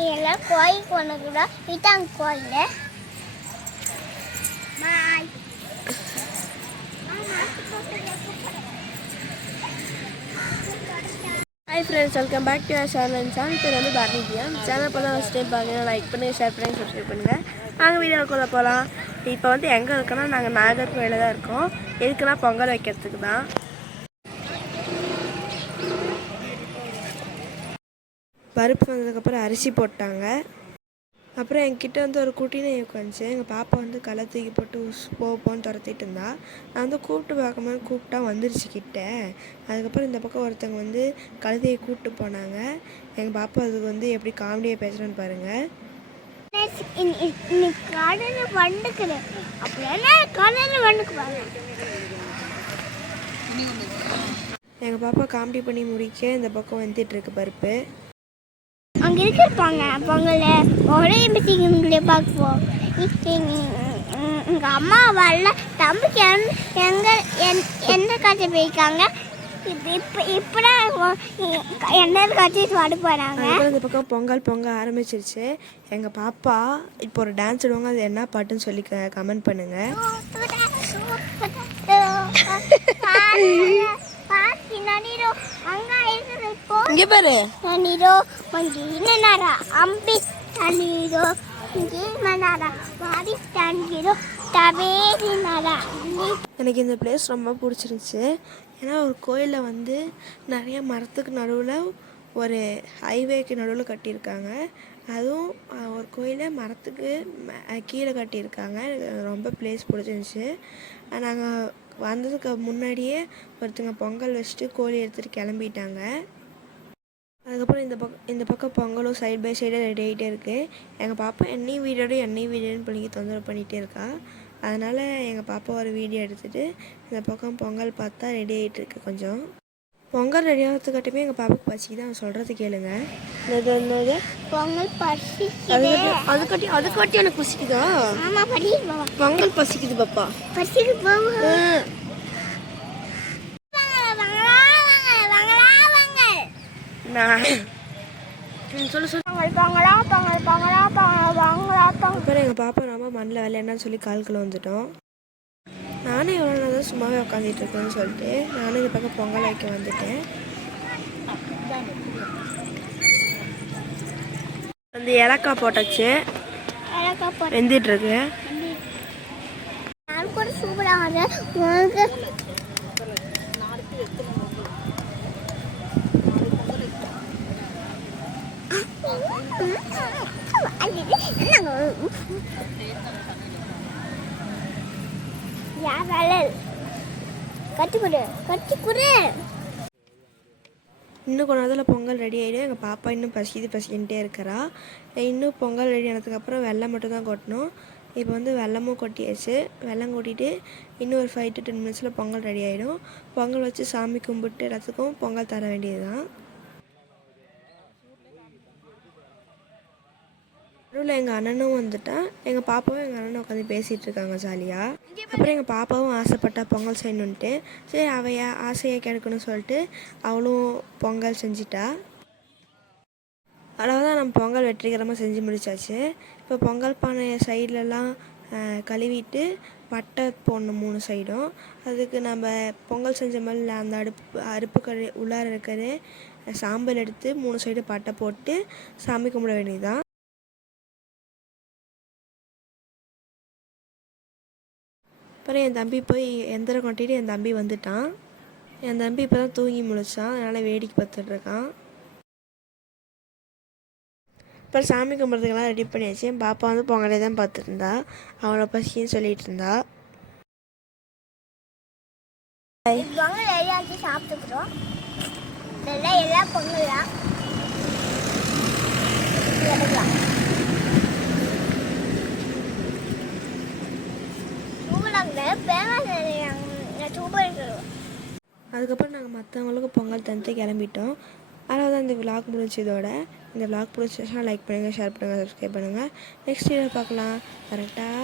இதெல்லாம் கோயில் போன கூட இதாங்க கோயில். Bye. Hi friends welcome back to your channel channel பேர் வந்து பாரதியா சேனல் இப்போ ஃபஸ்ட் டைம் பார்க்குறேன் லைக் பண்ணுங்கள் ஷேர் பண்ணுங்கள் சப்ஸ்கிரைப் பண்ணுங்கள் நாங்கள் வீடியோக்குள்ளே போகலாம் இப்போ வந்து எங்கே இருக்கோன்னா நாங்கள் நாகர்கோயிலில் தான் இருக்கோம். எதுக்குன்னா பொங்கல் வைக்கிறதுக்கு தான் பருப்பு வந்ததுக்கப்புறம் அரிசி போட்டாங்க. அப்புறம் என்கிட்ட வந்து ஒரு குட்டினை உட்காந்துச்சு எங்கள் பாப்பா வந்து களை தூக்கி போட்டு போ போன்னு துரத்திட்டு இருந்தா. நான் வந்து கூப்பிட்டு பார்க்கும்போது கூப்பிட்டா வந்துருச்சு கிட்ட. அதுக்கப்புறம் இந்த பக்கம் ஒருத்தவங்க வந்து கழுதையை கூப்பிட்டு போனாங்க. எங்கள் பாப்பா அதுக்கு வந்து எப்படி காமெடியாக பேசுகிறேன்னு பாருங்கள் அப்படின்னா வந்துக்குவாங்க எங்கள் பாப்பா காமெடி பண்ணி முடிக்க இந்த பக்கம் வந்துட்டு இருக்கு பருப்பு. அங்கே இருப்பாங்க பொங்கல் ஒரே மீட்டிங்களே பார்ப்போம் எங்கள் அம்மா வரல. தம்பிக்கு என் எங்கள் என்- எந்த காட்சி போயிருக்காங்க? இப்போ இப்போ இப்போதான் என்ன காட்சி பாட போகிறாங்க இந்த பக்கம் பொங்கல் பொங்க ஆரம்பிச்சிருச்சு. எங்கள் பாப்பா இப்போ ஒரு டான்ஸ் ஆடுவாங்க. அது என்ன பாட்டுன்னு சொல்லி கமெண்ட் பண்ணுங்கள் நனிரோ அங்க இருக்குது இப்போ இங்கே பாரு. நனிரோ மங்கினனாரா அம்பி நனிரோ மனாரா மாரி தன்கிரோ தபேரினாரா எனக்கு இந்த பிளேஸ் ரொம்ப பிடிச்சிருந்துச்சு. ஏன்னா ஒரு கோயிலில் வந்து நிறைய மரத்துக்கு நடுவில் ஒரு ஹைவேக்கு நடுவில் கட்டியிருக்காங்க. அதுவும் ஒரு கோயிலை மரத்துக்கு கீழே கட்டியிருக்காங்க. எனக்கு ரொம்ப பிளேஸ் பிடிச்சிருந்துச்சு. நாங்கள் வந்ததுக்கு முன்னாடியே ஒருத்தங்க பொங்கல் வச்சுட்டு கோழி எடுத்துகிட்டு கிளம்பிட்டாங்க. அதுக்கப்புறம் இந்த பக்கம் இந்த பக்கம் பொங்கலும் சைடு பை சைடாக ரெடி ஆகிட்டே இருக்குது எங்கள் பாப்பா என்னையும் வீடியோட என்னையும் வீடியோன்னு பண்ணி தொந்தரவு பண்ணிகிட்டே இருக்கா. அதனால் எங்கள் பாப்பா ஒரு வீடியோ எடுத்துகிட்டு இந்த பக்கம் பொங்கல் பார்த்தா ரெடி ஆகிட்டு இருக்கு கொஞ்சம். பொங்கல் ரெடி ஆகிறதுக்காட்டுமே எங்கள் பாப்பாவுக்கு பசிக்குது. அவன் சொல்கிறது கேளுங்க. பொங்கல் அதுக்கட்டி அதுக்கட்டி எனக்கு பசிக்குதா? பொங்கல் பசிக்குது பாப்பா. பசிக்கு நான் சொல்லு சொல்லு அப்புறம் எங்கள் பாப்பா நம்ம மண்ணில் விளையாடணும்னு சொல்லி கால்குள்ள வந்துட்டோம். நானும் எவ்வளோ நேரம் தான் சும்மாவே உட்காந்துட்டு இருக்கேன்னு சொல்லிட்டு நானும் இந்த பக்கம் பொங்கல் வைக்க வந்துட்டேன். அந்த ஏலக்காய் போட்டாச்சு. வெந்துட்டு இருக்கு. கூட சூப்பராக வந்து உங்களுக்கு கட்டி கொடு கட்டி கொடு இன்னும் கொஞ்ச நேரத்தில் பொங்கல் ரெடி ஆகிடும் எங்கள் பாப்பா இன்னும் பசிக்குது பசிக்கிட்டே இருக்கிறா. இன்னும் பொங்கல் ரெடி ஆனதுக்கப்புறம் வெள்ளம் மட்டும் தான் கொட்டணும். இப்போ வந்து வெள்ளமும் கொட்டியாச்சு. வெள்ளம் கொட்டிட்டு இன்னும் ஒரு ஃபைவ் டு டென் மினிட்ஸில் பொங்கல் ரெடி ஆகிடும் பொங்கல் வச்சு சாமி கும்பிட்டு எல்லாத்துக்கும் பொங்கல் தர வேண்டியது தான் நடுவில் எங்கள் அண்ணனும் வந்துட்டான் எங்கள் பாப்பாவும் எங்கள் அண்ணனும் உட்காந்து பேசிகிட்டு இருக்காங்க ஜாலியாக அப்புறம் எங்கள் பாப்பாவும் ஆசைப்பட்டா பொங்கல் செய்யணுன்ட்டு. சரி அவைய ஆசையை கிடைக்கணும்னு சொல்லிட்டு அவளும் பொங்கல் செஞ்சிட்டா. அவ்வளோதான் நம்ம பொங்கல் வெற்றிகரமாக செஞ்சு முடிச்சாச்சு. இப்போ பொங்கல் பானை சைட்லலாம் கழுவிட்டு பட்டை போடணும் மூணு சைடும் அதுக்கு நம்ம பொங்கல் செஞ்ச மாதிரி அந்த அடுப்பு அடுப்பு கழி உள்ளார இருக்கிற சாம்பல் எடுத்து மூணு சைடு பட்டை போட்டு சாமி கும்பிட வேண்டியதுதான். அப்புறம் என் தம்பி போய் எந்திரம் கொட்டிட்டு என் தம்பி வந்துட்டான். என் தம்பி இப்போ தான் தூங்கி முழிச்சான். அதனால் வேடிக்கை பார்த்துட்ருக்கான் அப்புறம் சாமி கும்பிட்றதுக்கெல்லாம் ரெடி பண்ணியாச்சு. என் பாப்பா வந்து பொங்கலே தான் பார்த்துருந்தா அவளை பசின்னு சொல்லிட்டு இருந்தா. பொங்கல் எல்லாத்தையும் சாப்பிட்டுக்கிறோம். இதெல்லாம் பொங்கலாம் எடுக்கலாம். அதுக்கப்புறம் நாங்கள் மற்றவங்களுக்கு பொங்கல் தந்துட்டு கிளம்பிட்டோம். அதாவது இந்த விலாக் முடிஞ்சதோட இந்த விலாக் பிடிச்சிச்சுன்னா லைக் பண்ணுங்கள் ஷேர் பண்ணுங்கள் சப்ஸ்கிரைப் பண்ணுங்கள் நெக்ஸ்ட் வீடியோ பார்க்கலாம். கரெக்டாக